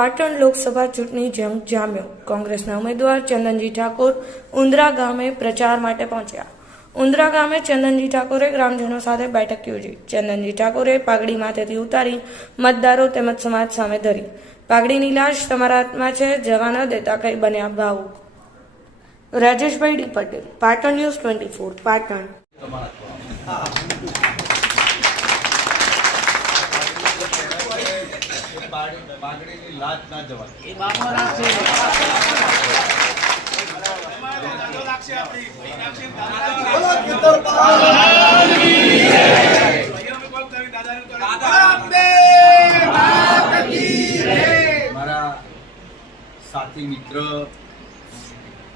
પાટણ લોકસભા ચૂંટણી જંગ જામ્યો. કોંગ્રેસના ઉમેદવાર ચંદનજી ઠાકોર ઉંદરા ગામે પ્રચાર માટે પહોંચ્યા. ઉંદરા ગામે ચંદનજી ઠાકોરે ગ્રામજનો સાથે બેઠક યોજી. ચંદનજી ઠાકોરે પાઘડી માથેથી ઉતારી મતદારો તેમજ સમાજ સામે ધરી. પાઘડીની લાશ તમારા હાથમાં છે, જવા ન દેતા કઈ બન્યા ભાવુક. Rajeshbhai D Patel, Patan news twenty four, Patan. પાઘડીની લાજ ના જવાય. મારા સાથી મિત્ર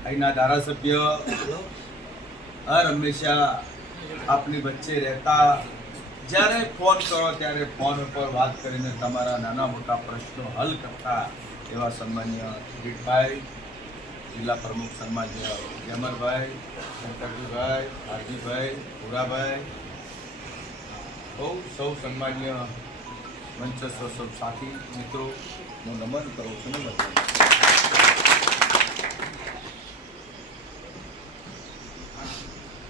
અહીંના ધારાસભ્ય હર હંમેશા આપની વચ્ચે રહેતા જ્યારે ફોન કરો ત્યારે ફોન ઉપર વાત કરીને તમારા નાના મોટા પ્રશ્નો હલ કરતા એવા સન્માન્ય કિરીટભાઈ જિલ્લા પ્રમુખ સન્માન્ય જમરભાઈ શંકરજીભાઈ હાર્દીભાઈ ભૂરાભાઈ બહુ સૌ સન્માન્ય મંચસ્વ સૌ સાથી મિત્રો, હું નમન કરું છું.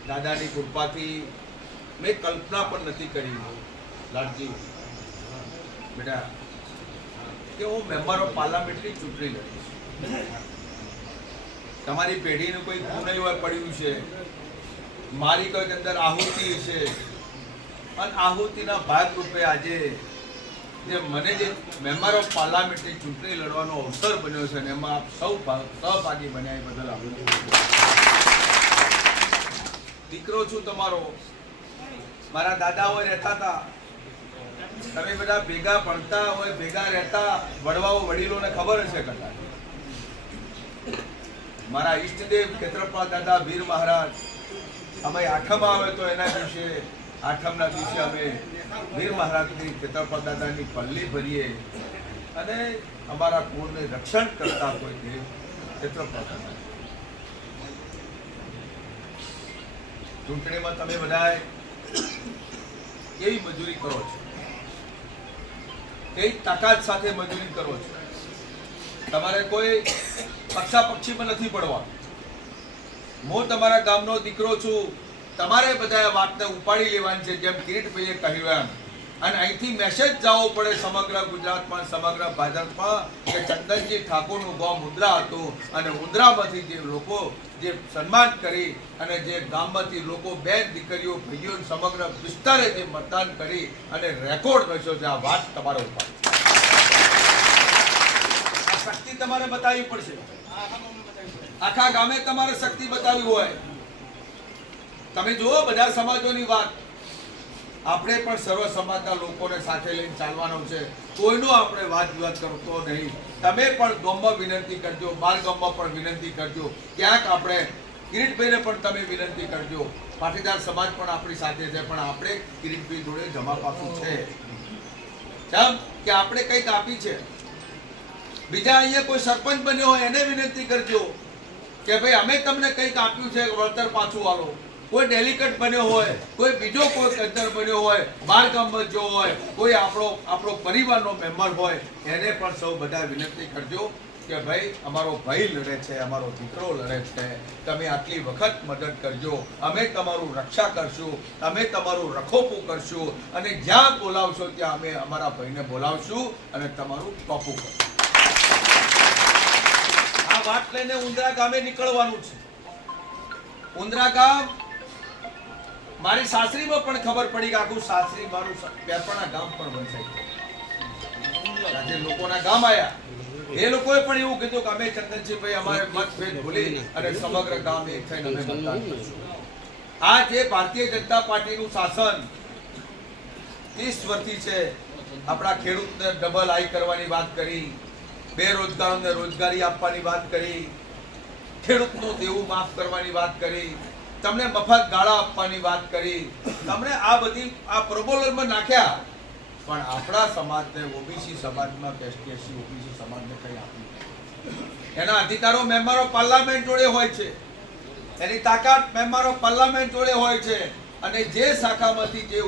દાદાની કૃપાથી મેં કલ્પના પણ નથી કરી લાલજી. બેટા, કે હું મેમ્બર ઓફ પાર્લામેન્ટની ચૂંટણી લડીશ. તમારી પેઢીનું કોઈ પુનઃ પડ્યું છે? મારી કોઈક અંદર આહુતિ છે અને આહુતિના ભાગરૂપે આજે જે મને જે મેમ્બર ઓફ પાર્લામેન્ટની ચૂંટણી લડવાનો અવસર બન્યો છે ને એમાં આપ સૌ ભાગ- સહભાગી બન્યા એ બદલ આભાર. દીકરો છું તમારો. મારા દાદા હોય રહેતા હતા તમે બધા ભેગા ભણતા હોય, ભેગા રહેતા, વડવાઓ વડીલોને ખબર હશે કદાચ. મારા ઈષ્ટદેવ ખેતરપાલ દાદા વીર મહારાજ, અમે આઠમ આવે તો એના દિવસે, આઠમના દિવસે અમે વીર મહારાજની ખેતરપાલ દાદાની પલ્લી ભરીએ અને અમારા કુળને રક્ષણ કરતા કોઈ દેવ દાદા. ચૂંટણીમાં તમે બધાએ કેવી મજૂરી કરો છો? કઈ તાકાત સાથે મજૂરી કરો છો? તમારે કોઈ પક્ષા પક્ષીમાં નથી પડવાનું. હું તમારા ગામનો દીકરો છું. તમારે બધા વાતને ઉપાડી લેવાની છે, જેમ કિરીટભાઈએ કહ્યું એમ. અને અહીંથી મેસેજ જવો પડે સમગ્ર ગુજરાતમાં, સમગ્ર ભાજપમાં કે ચંદનજી ઠાકોરનું ગામ ઉંદરા હતું અને ઉંદરામાંથી જે લોકો જે સન્માન કરી અને જે ગામમાંથી લોકો બે દીકરીઓ, ભાઈઓ સમગ્ર વિસ્તારે જે મતદાન કરી અને રેકોર્ડ રચ્યો છે, આ વાત તમારો ઉપર. શક્તિ તમારે બતાવવી પડશે. આખા ગામે તમારે શક્તિ બતાવી હોય. તમે જુઓ બધા સમાજોની વાત. આપણે પણ સર્વ સમાજના લોકોને સાથે લઈને ચાલવાનું છે. કોઈનો આપણે વાદ વિવાદ કરતો નહીં. તમે પણ ગમમાં વિનંતી કરજો બાર ગામમાં પણ વિનંતી કરજો. ક્યાંક આપણે કિરીટભાઈને પણ તમે વિનંતી કરજો. પાટીદાર સમાજ પણ આપણી સાથે છે, પણ આપણે કિરીટભાઈ જોડે જમા પાકું છે. કેમ કે આપણે કંઈક આપી છે. બીજા અહીંયા કોઈ સરપંચ બન્યો હોય એને વિનંતી કરજો. કે ભાઈ, અમે તમને કંઈક આપ્યું છે, વળતર પાછું આલો. કોઈ ડેલિકેટ બન્યો હોય, કોઈ બીજો કોઈ કંદર બન્યો હોય બાર ગામમાં હોય, કોઈ આપણો આપણો પરિવારનો મેમ્બર હોય, એને પણ સૌ બધા વિનંતી કરજો કે ભાઈ, અમારો ભાઈ લડે છે, અમારો દીકરો લડે છે, તમે આટલી વખત મદદ કરજો, અમે તમારું રક્ષા કરશું, અમે તમારું રખોપું કરશું, અને જ્યાં બોલાવશો ત્યાં અમે અમારા ભાઈને બોલાવશું અને તમારું ટોપું કરશું. આ વાત લઈને ઉંદરા ગામે નીકળવાનું છે. ઉંદરા ગામ મારી સાસરીમાં પણ ખબર પડી કે આખું સાસરી મારું પેપરના ગામ પણ વંચાઈ આજે લોકોના ગામ આવ્યા એ લોકોએ પણ એવું કીધું કે અમે ચંદનજીભાઈ અમારે મતભેદ ભૂલી અને સમગ્ર ગામ એક થઈને અમે મતદાન આ જે ભારતીય જનતા પાર્ટીનું શાસન ત્રીસ વર્ષથી છે, આપણા ખેડૂતને ડબલ આઈ કરવાની વાત કરી, બેરોજગારોને રોજગારી આપવાની વાત કરી, ખેડૂતનું દેવું માફ કરવાની વાત કરી તમને મફત ગાળા આપવાની વાત કરી. તમને આ બધી આ પ્રબોલનમાં નાખ્યા. પણ આપણા સમાજને, ઓબીસી સમાજમાં એસટીએસસી ઓબીસી સમાજને કંઈ આપ્યું એના અધિકારો મેમ્બરો પાર્લામેન્ટ જોડે હોય છે. એની તાકાત મેમ્બરો પાર્લામેન્ટ જોડે હોય છે. અને જે શાખામાંથી જે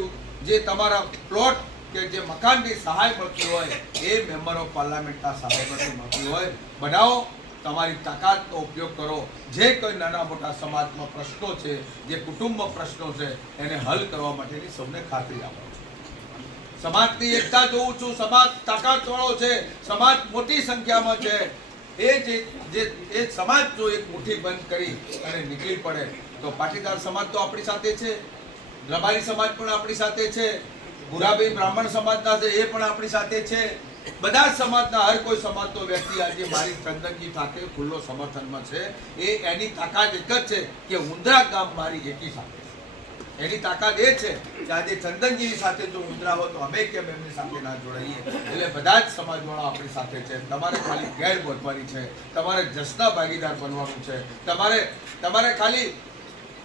જે તમારા પ્લોટ કે જે મકાનની સહાય મળતી હોય, એ મેમ્બર પાર્લામેન્ટના સહાય મળતી હોય. બનાવો. તમારી તાકાતનો ઉપયોગ કરો. જે કોઈ નાના મોટા સમાજમાં પ્રશ્નો છે, જે કુટુંબ પ્રશ્નો છે, એને હલ કરવા માટેની સૌને ખાતરી આપો. સમાજની એકતા જોઉં છું. સમાજ તાકાતવાળો છે. સમાજ મોટી સંખ્યામાં છે. એ જે જે, એ સમાજ જો એક મુઠ્ઠી બંધ કરી અને નીકળી પડે, તો પાટીદાર સમાજ તો આપણી સાથે છે. રબારી સમાજ પણ આપણી સાથે છે. ગુરાબી બ્રાહ્મણ સમાજના છે, એ પણ આપણી સાથે છે. બધા સમાજના, હર કોઈ સમાજનો વ્યક્તિ આજે મારી ચંદનજી ઠાકરે ખુલ્લો સમર્થનમાં છે. એ એની તાકાત એક જ છે કે ઉંદરા ગામ મારી એકી સાથે એની તાકાત એ છે કે આજે ચંદનજીની સાથે જો ઉંદરા હોય તો અમે કેમ એમની સાથે ના જોડાઈએ? એટલે બધા જ સમાજવાળા આપણી સાથે છે. તમારે ખાલી ગેર વધવાની છે. તમારે જસના ભાગીદાર બનવાનું છે. તમારે તમારે ખાલી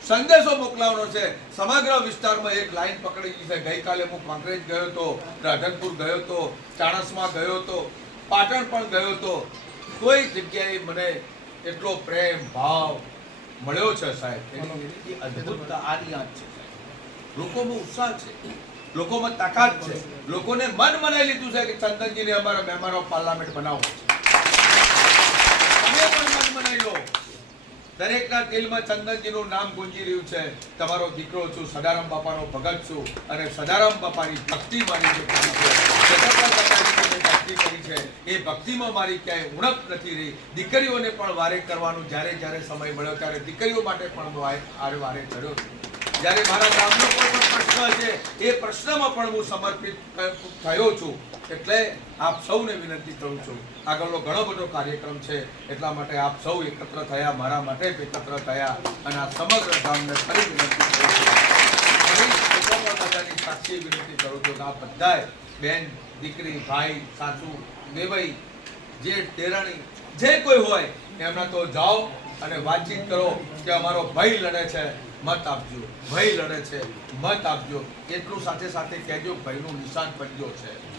સંદેશો મોકલાવવાનો છે. સમગ્ર વિસ્તારમાં એક લાઈન પકડી છે. ગઈકાલે હું કોંગ્રેસ ગયો હતો, રાધનપુર ગયો હતો, ચાણસમાં ગયો હતો, પાટણ પણ ગયો હતો. કોઈ જગ્યાએ મને એટલો પ્રેમ, ભાવ મળ્યો છે સાહેબ? એની એની અદ્ભુતતા આની આ જ છે લોકોમાં ઉત્સાહ છે. લોકોમાં તાકાત છે. લોકોને મન મનાઈ લીધું છે કે ચંદનજીને અમારા ઓફ પાર્લામેન્ટ બનાવવો છે તમે પણ મન મનાઈ લો દરેકના દિલમાં ચંદનજીનું નામ ગુંજી રહ્યું છે. તમારો દીકરો છું, સદારામ બાપાનો ભગત છું અને સદારામ બાપાની ભક્તિ મારી ભક્તિ કરી છે, એ ભક્તિમાં મારી ક્યાંય ઉણપ નથી રહી. દીકરીઓને પણ વારે કરવાનું, જ્યારે જ્યારે સમય મળ્યો, ત્યારે દીકરીઓ માટે પણ આ- વારે કર્યો. છું જ્યારે મારા ગામનો કોઈ પણ પ્રશ્ન છે, એ પ્રશ્નમાં પણ હું સમર્પિત થયો છું. એટલે આપ સૌને વિનંતી કરું છું. આગળનો ઘણો બધો કાર્યક્રમ છે, એટલા માટે આપ સૌ એકત્ર થયા, મારા માટે એકત્ર થયા, અને આ સમગ્ર ગામને ફરી વિનંતી કરું છું. વિનંતી કરું છું કે આ બધાએ બેન, દીકરી, ભાઈ, સાસુ, દેવાઈ, જે ટેરાણી જે કોઈ હોય, એમના તો જાઓ અને વાતચીત કરો કે અમારો ભાઈ લડે છે. મત આપજો. ભય લડે છે. મત આપજો. એટલું સાથે સાથે કહેજો, ભયનું નિશાન બનજો છે.